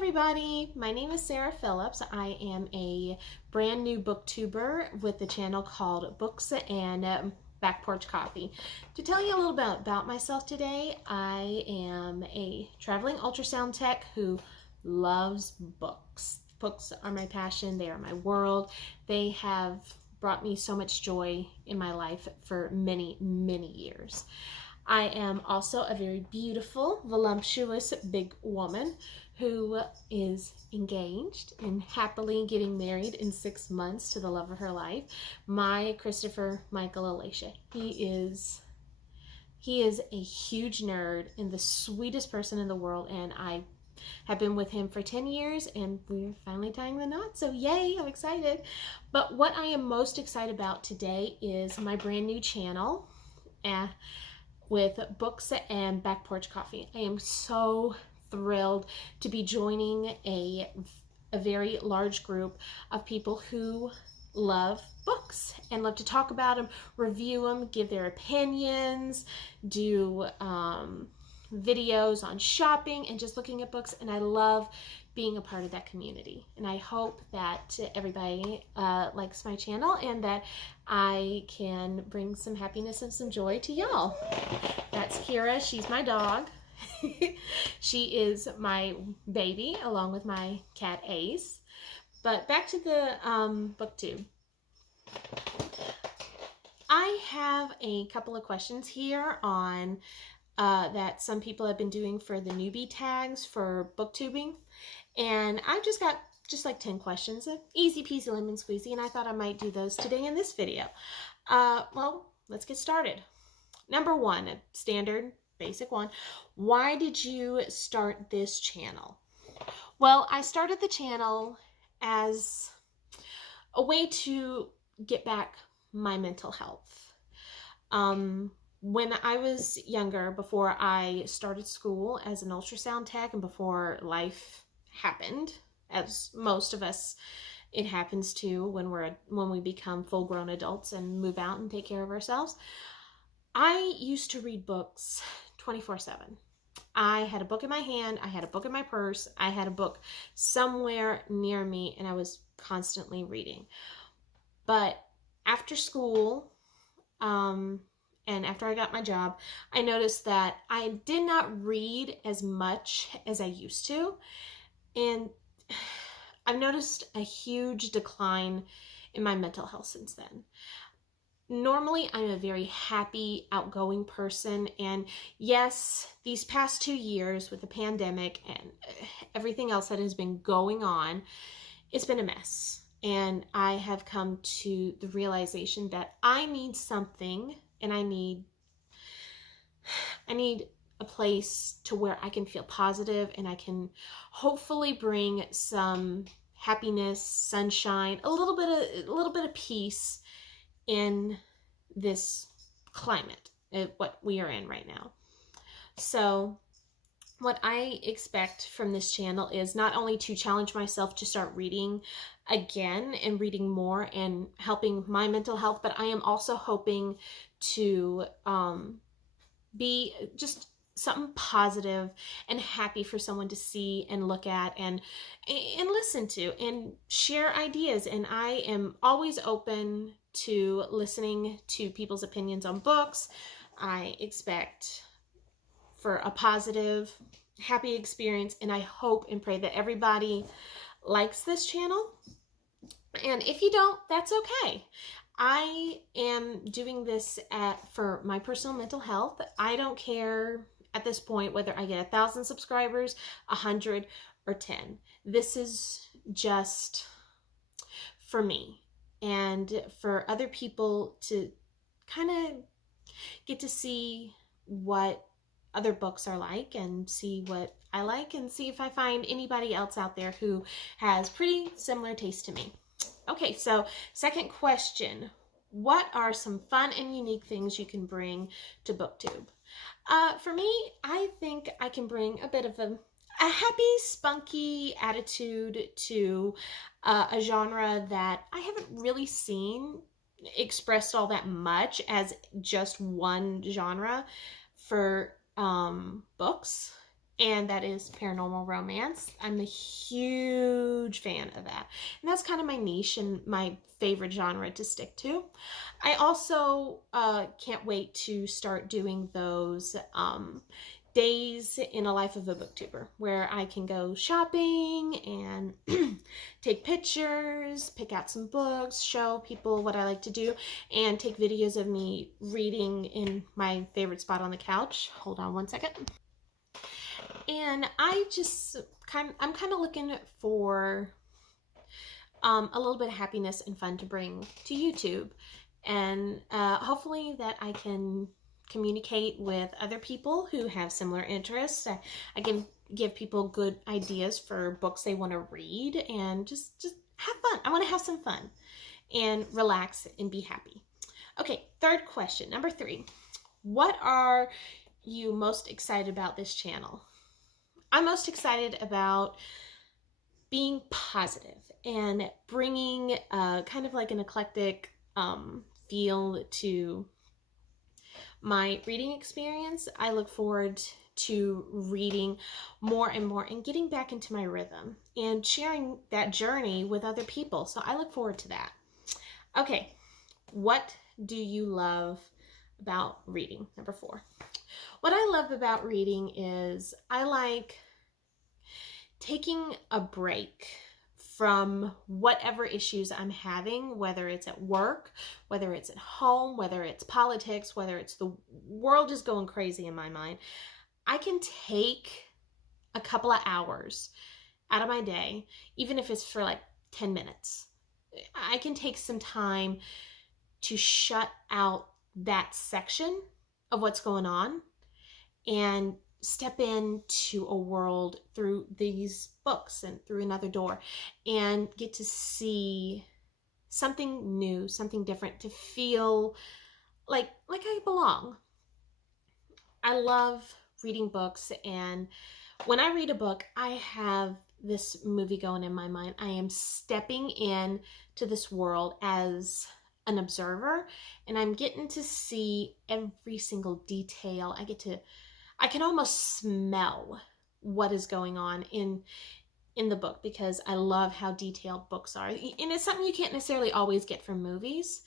everybody, my name is Sarah Phillips. I am a brand new booktuber with the channel called Books and Back Porch Coffee. To tell you a little bit about myself today, I am a traveling ultrasound tech who loves books. Books are my passion, they are my world. They have brought me so much joy in my life for many, many years. I am also a very beautiful, voluptuous, big woman who is engaged and happily getting married in 6 months to the love of her life, my Christopher Michael Alacia. He is a huge nerd and the sweetest person in the world, and I have been with him for 10 years and we're finally tying the knot, so yay, I'm excited. But what I am most excited about today is my brand new channel with Books and Back Porch Coffee. I am so thrilled to be joining a very large group of people who love books and love to talk about them, review them, give their opinions, do videos on shopping and just looking at books, and I love being a part of that community. And I hope that everybody likes my channel and that I can bring some happiness and some joy to y'all. That's Kira. She's my dog. She is my baby along with my cat Ace. But back to the Booktube. I have a couple of questions here on that some people have been doing for the newbie tags for booktubing. And I've just got like 10 questions, easy peasy lemon squeezy, and I thought I might do those today in this video. Well, let's get started. Number one, a standard basic one. Why did you start this channel? Well, I started the channel as a way to get back my mental health. When I was younger, before I started school as an ultrasound tech and before life happened, as most of us it happens to when we become full-grown adults and move out and take care of ourselves, I used to read books 24/7. I had a book in my hand, I had a book in my purse, I had a book somewhere near me, and I was constantly reading. But after school, and after I got my job, I noticed that I did not read as much as I used to. And I've noticed a huge decline in my mental health since then. Normally, I'm a very happy, outgoing person. And yes, these past 2 years with the pandemic and everything else that has been going on, it's been a mess. And I have come to the realization that I need something, and I need a place to where I can feel positive and I can hopefully bring some happiness, sunshine, a little bit of peace in this climate, what we are in right now. So what I expect from this channel is not only to challenge myself to start reading again and reading more and helping my mental health, but I am also hoping to be just something positive and happy for someone to see and look at and listen to and share ideas. And I am always open to listening to people's opinions on books. I expect for a positive, happy experience, and I hope and pray that everybody likes this channel. And if you don't, that's okay. I am doing this for my personal mental health. I don't care at this point whether I get 1,000 subscribers, 100, or 10. This is just for me and for other people to kind of get to see what other books are like and see what I like and see if I find anybody else out there who has pretty similar taste to me. Okay, so second question. What are some fun and unique things you can bring to Booktube? For me, I think I can bring a bit of a happy, spunky attitude to a genre that I haven't really seen expressed all that much as just one genre for books. and that is paranormal romance. I'm a huge fan of that. And that's kind of my niche and my favorite genre to stick to. I also can't wait to start doing those days in a life of a booktuber, where I can go shopping and take pictures, pick out some books, show people what I like to do, and take videos of me reading in my favorite spot on the couch. Hold on one second. And I'm kind of looking for a little bit of happiness and fun to bring to YouTube, and hopefully that I can communicate with other people who have similar interests. I can give people good ideas for books they want to read, and just have fun. I want to have some fun and relax and be happy. Okay, third question, number 3. What are you most excited about this channel? I'm most excited about being positive and bringing kind of like an eclectic feel to my reading experience. I look forward to reading more and more and getting back into my rhythm and sharing that journey with other people. So I look forward to that. Okay, what do you love about reading? Number 4. What I love about reading is I like taking a break from whatever issues I'm having, whether it's at work, whether it's at home, whether it's politics, whether it's the world is going crazy in my mind. I can take a couple of hours out of my day, even if it's for like 10 minutes. I can take some time to shut out that section of what's going on and step into a world through these books and through another door, and get to see something new, something different, to feel like I belong. I love reading books, and when I read a book, I have this movie going in my mind. I am stepping in to this world as an observer, and I'm getting to see every single detail. I can almost smell what is going on in the book, because I love how detailed books are. And it's something you can't necessarily always get from movies.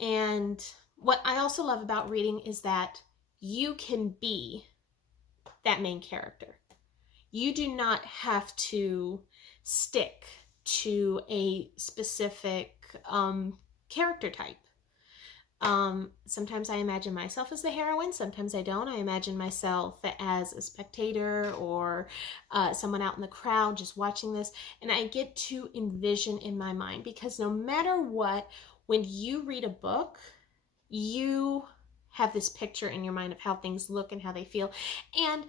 And what I also love about reading is that you can be that main character. You do not have to stick to a specific character type. Sometimes I imagine myself as the heroine, sometimes I don't. I imagine myself as a spectator or someone out in the crowd just watching this, and I get to envision in my mind, because no matter what, when you read a book, you have this picture in your mind of how things look and how they feel, and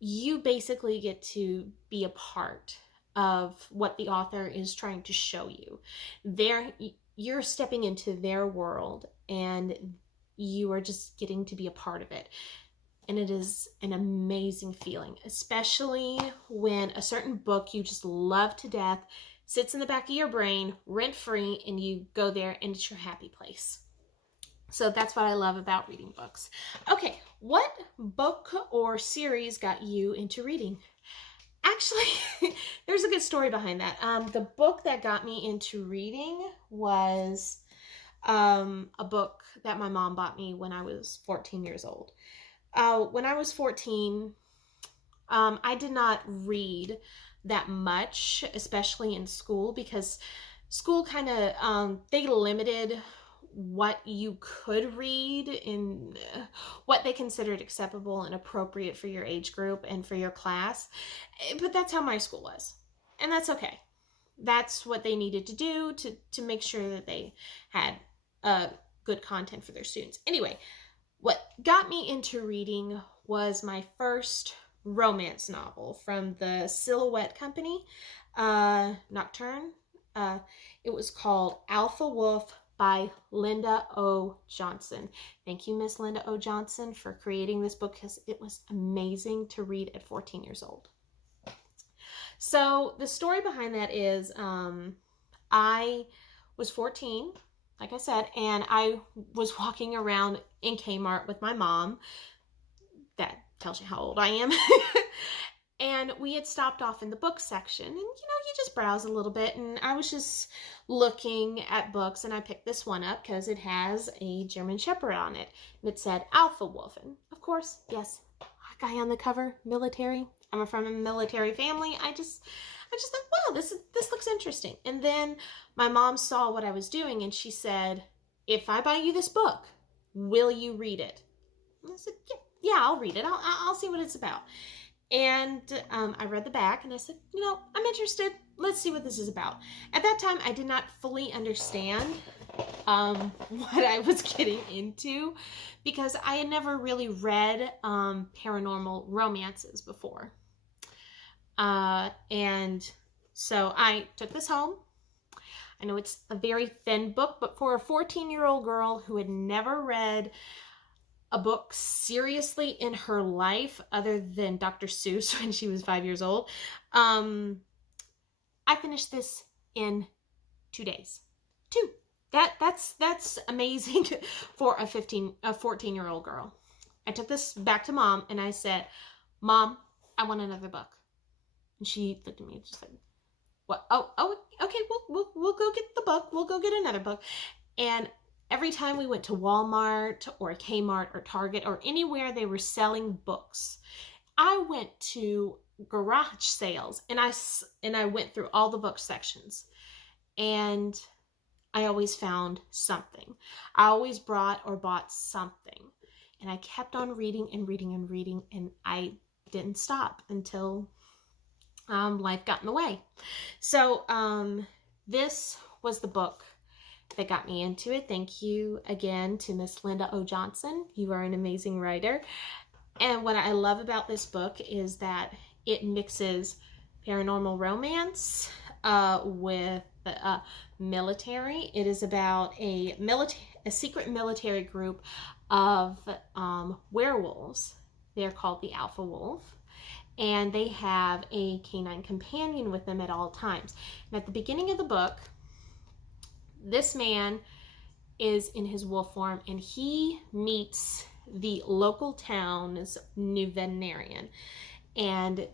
you basically get to be a part of what the author is trying to show you. You're stepping into their world, and you are just getting to be a part of it. And it is an amazing feeling, especially when a certain book you just love to death sits in the back of your brain rent-free, and you go there and it's your happy place. So that's what I love about reading books. Okay, what book or series got you into reading? Actually, there's a good story behind that. The book that got me into reading was a book that my mom bought me when I was 14 years old. When I was 14, I did not read that much, especially in school, because school kind of, they limited what you could read and what they considered acceptable and appropriate for your age group and for your class. But that's how my school was, and that's okay. That's what they needed to do to make sure that they had good content for their students. Anyway, what got me into reading was my first romance novel from the Silhouette Company, Nocturne. It was called Alpha Wolf by Linda O. Johnson. Thank you, Miss Linda O. Johnson, for creating this book, because it was amazing to read at 14 years old. So the story behind that is I was 14, like I said, and I was walking around in Kmart with my mom. That tells you how old I am. And we had stopped off in the book section, and you just browse a little bit, and I was just looking at books, and I picked this one up because it has a German Shepherd on it, and it said Alpha Wolf. And of course, yes, guy on the cover, military. I'm from a military family. I just thought, wow, this looks interesting. And then my mom saw what I was doing, and she said, if I buy you this book, will you read it? And I said, yeah, I'll read it. I'll see what it's about. And I read the back, and I said, I'm interested. Let's see what this is about. At that time, I did not fully understand what I was getting into, because I had never really read paranormal romances before. And so I took this home. I know it's a very thin book, but for a 14-year-old girl who had never read a book seriously in her life other than Dr. Seuss when she was 5 years old, I finished this in 2 days. 2. That's amazing for a 14-year-old girl. I took this back to Mom, and I said, Mom, I want another book. And she looked at me and just like, what? Oh, okay, we'll go get the book. We'll go get another book. And every time we went to Walmart or Kmart or Target or anywhere they were selling books, I went to garage sales, and I went through all the book sections, and I always found something. I always brought or bought something, and I kept on reading and reading and reading, and I didn't stop until life got in the way. So this was the book that got me into it. Thank you again to Miss Linda O. Johnson. You are an amazing writer. And what I love about this book is that it mixes paranormal romance with military. It is about a secret military group of werewolves. They're called the Alpha Wolf. And they have a canine companion with them at all times. And at the beginning of the book, this man is in his wolf form, and he meets the local town's new veterinarian. And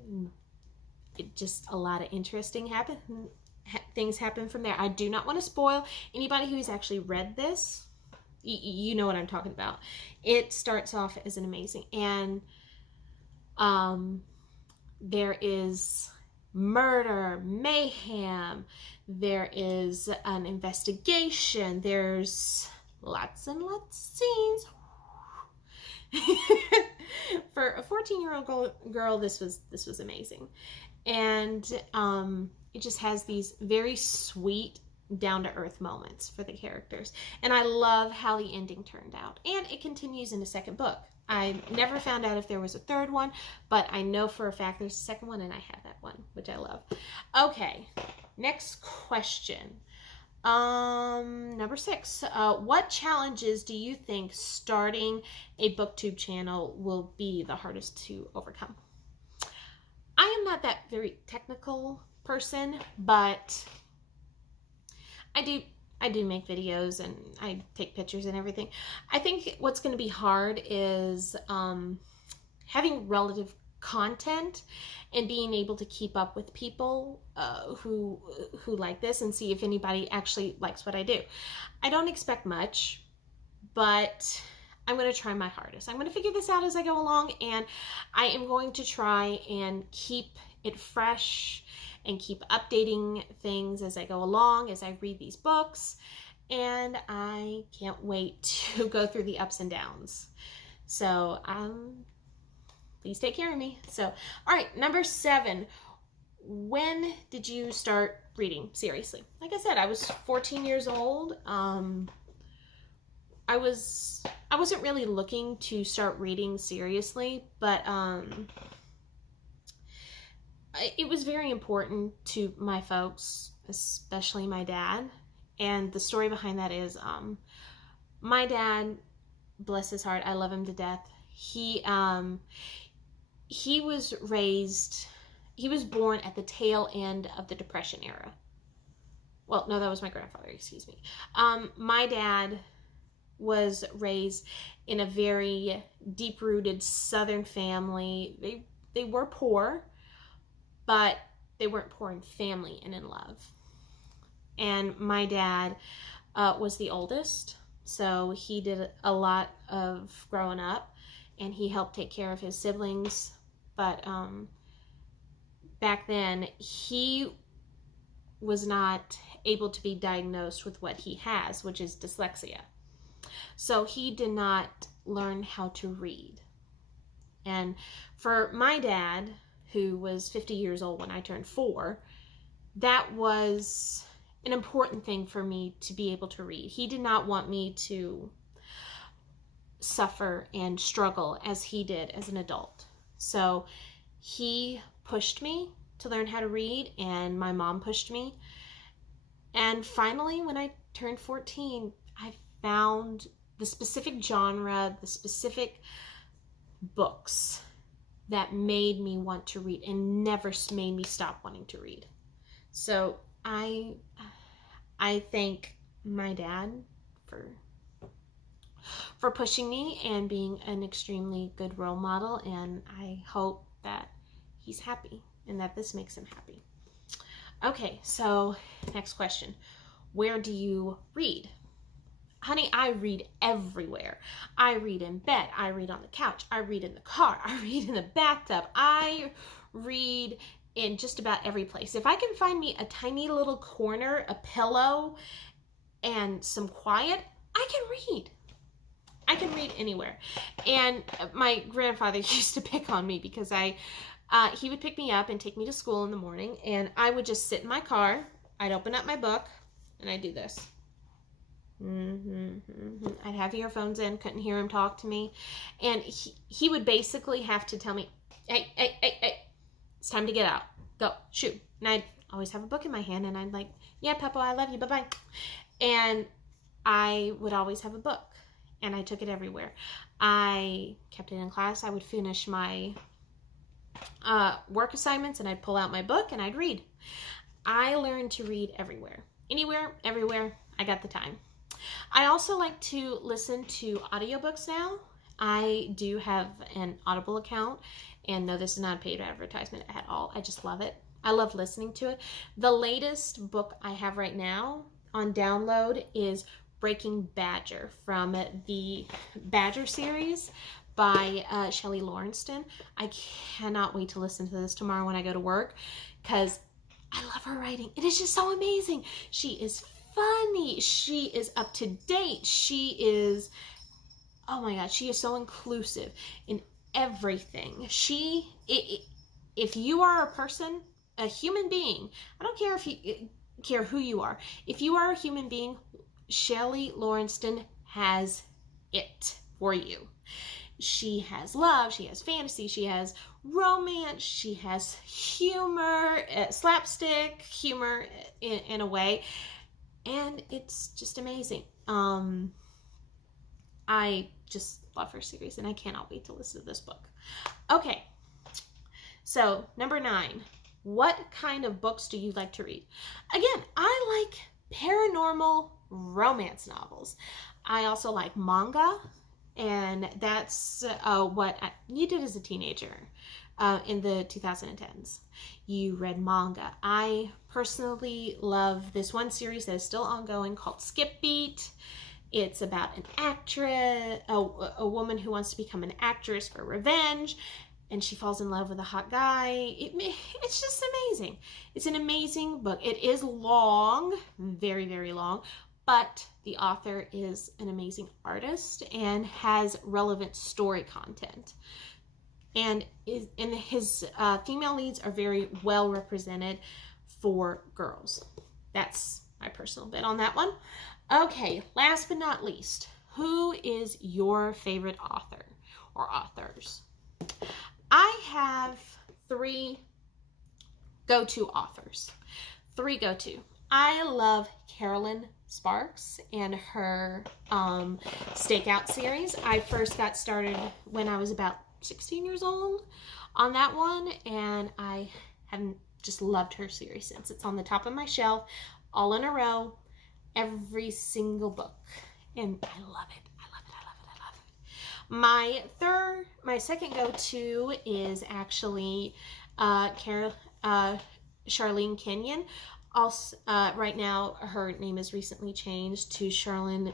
it just, a lot of interesting things happen from there. I do not want to spoil. Anybody who's actually read this, you know what I'm talking about. It starts off as an amazing, and there is murder, mayhem, there is an investigation, there's lots and lots of scenes. For a 14-year-old girl, this was amazing. And it just has these very sweet, down-to-earth moments for the characters. And I love how the ending turned out. And it continues in the second book. I never found out if there was a third one, but I know for a fact there's a second one, and I have that one, which I love. Okay, next question. Number 6. What challenges do you think starting a Booktube channel will be the hardest to overcome? I am not that very technical person, but I do make videos, and I take pictures and everything. I think what's going to be hard is having relative content and being able to keep up with people who like this, and see if anybody actually likes what I do. I don't expect much, but I'm going to try my hardest. I'm going to figure this out as I go along, and I am going to try and keep it fresh and keep updating things as I go along, as I read these books, and I can't wait to go through the ups and downs. So, please take care of me. So, all right, number 7. When did you start reading seriously? Like I said, I was 14 years old. I wasn't really looking to start reading seriously, but it was very important to my folks, especially my dad. And the story behind that is, my dad, bless his heart, I love him to death. He was born at the tail end of the Depression era. Well, no, that was my grandfather, excuse me. My dad was raised in a very deep-rooted Southern family. They were poor, but they weren't poor in family and in love. And my dad was the oldest, so he did a lot of growing up, and he helped take care of his siblings. But back then, he was not able to be diagnosed with what he has, which is dyslexia. So he did not learn how to read. And for my dad, who was 50 years old when I turned 4, that was an important thing for me to be able to read. He did not want me to suffer and struggle as he did as an adult. So he pushed me to learn how to read, and my mom pushed me. And finally, when I turned 14, I found the specific genre, the specific books that made me want to read and never made me stop wanting to read. So I thank my dad for pushing me and being an extremely good role model, and I hope that he's happy and that this makes him happy. Okay, so next question. Where do you read? Honey, I read everywhere. I read in bed. I read on the couch. I read in the car. I read in the bathtub. I read in just about every place. If I can find me a tiny little corner, a pillow, and some quiet, I can read. I can read anywhere. And my grandfather used to pick on me because he would pick me up and take me to school in the morning, and I would just sit in my car. I'd open up my book, and I'd do this. I'd have earphones in, couldn't hear him talk to me, and he would basically have to tell me, hey, it's time to get out. Go, shoot. And I'd always have a book in my hand, and I'd like, yeah, Papa, I love you, bye-bye. And I would always have a book, and I took it everywhere. I kept it in class. I would finish my work assignments, and I'd pull out my book, and I'd read. I learned to read everywhere. Anywhere, everywhere, I got the time. I also like to listen to audiobooks now. I do have an Audible account, and no, this is not a paid advertisement at all. I just love it. I love listening to it. The latest book I have right now on download is Breaking Badger from the Badger series by Shelley Lawrenston. I cannot wait to listen to this tomorrow when I go to work because I love her writing. It is just so amazing. She is funny. She is up to date. She is, oh my God, she is so inclusive in everything. If you are a person, a human being, I don't care if you care who you are. If you are a human being, Shelley Lawrenston has it for you. She has love, she has fantasy, she has romance, she has humor, slapstick humor in a way, and it's just amazing. I just love her series, and I cannot wait to listen to this book. Okay, so number 9, what kind of books do you like to read? Again, I like paranormal romance novels. I also like manga, and that's what you did as a teenager in the 2010s. You read manga. I personally love this one series that is still ongoing called Skip Beat. It's about an actress, a woman who wants to become an actress for revenge, and she falls in love with a hot guy. It's just amazing. It's an amazing book. It is long, very, very long, but the author is an amazing artist and has relevant story content. And his female leads are very well represented for girls. That's my personal bit on that one. Okay, last but not least, who is your favorite author or authors? I have 3 go-to authors. 3 go-to. I love Carolyn Sparks and her Stakeout series. I first got started when I was about 16 years old on that one, and I haven't just loved her series since. It's on the top of my shelf, all in a row, every single book, and I love it. My second go-to is actually Charlene Kenyon. Also, right now, her name is recently changed to Charlene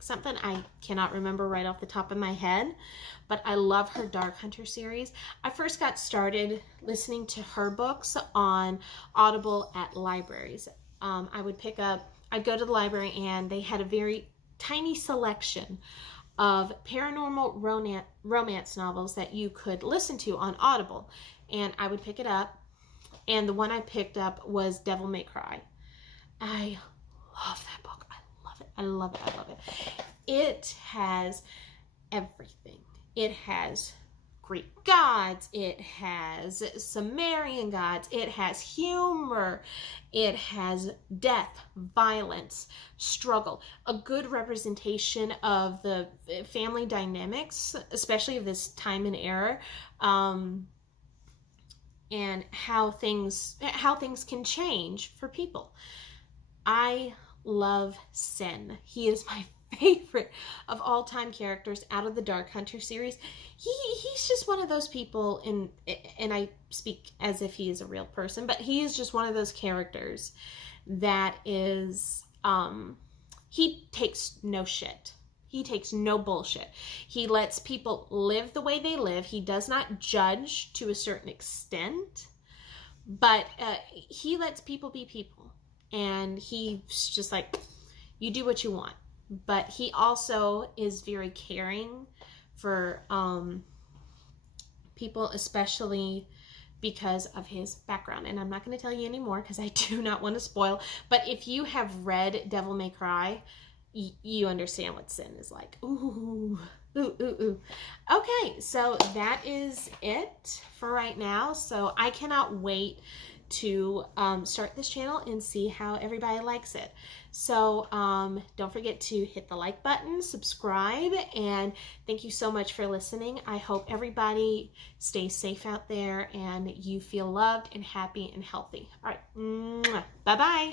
something. I cannot remember right off the top of my head, but I love her Dark Hunter series. I first got started listening to her books on Audible at libraries. I'd go to the library and they had a very tiny selection of paranormal romance novels that you could listen to on Audible. And I would pick it up. And the one I picked up was Devil May Cry. I love that book. I love it. I love it. I love it. It has everything. It has Greek gods. It has Sumerian gods. It has humor. It has death, violence, struggle. A good representation of the family dynamics, especially of this time and era, and how things can change for people. I love Sin. He is my favorite of all time characters out of the Dark Hunter series. He's just one of those people, and I speak as if he is a real person, but he is just one of those characters that is, he takes no shit. He takes no bullshit. He lets people live the way they live. He does not judge to a certain extent, but he lets people be people. And he's just like, you do what you want. But he also is very caring for people, especially because of his background. And I'm not going to tell you anymore because I do not want to spoil. But if you have read Devil May Cry, you understand what Sin is like. Ooh, ooh, ooh, ooh. Okay, so that is it for right now. So I cannot wait to start this channel and see how everybody likes it. So don't forget to hit the like button, subscribe, and thank you so much for listening. I hope everybody stays safe out there and you feel loved and happy and healthy. All right, bye-bye.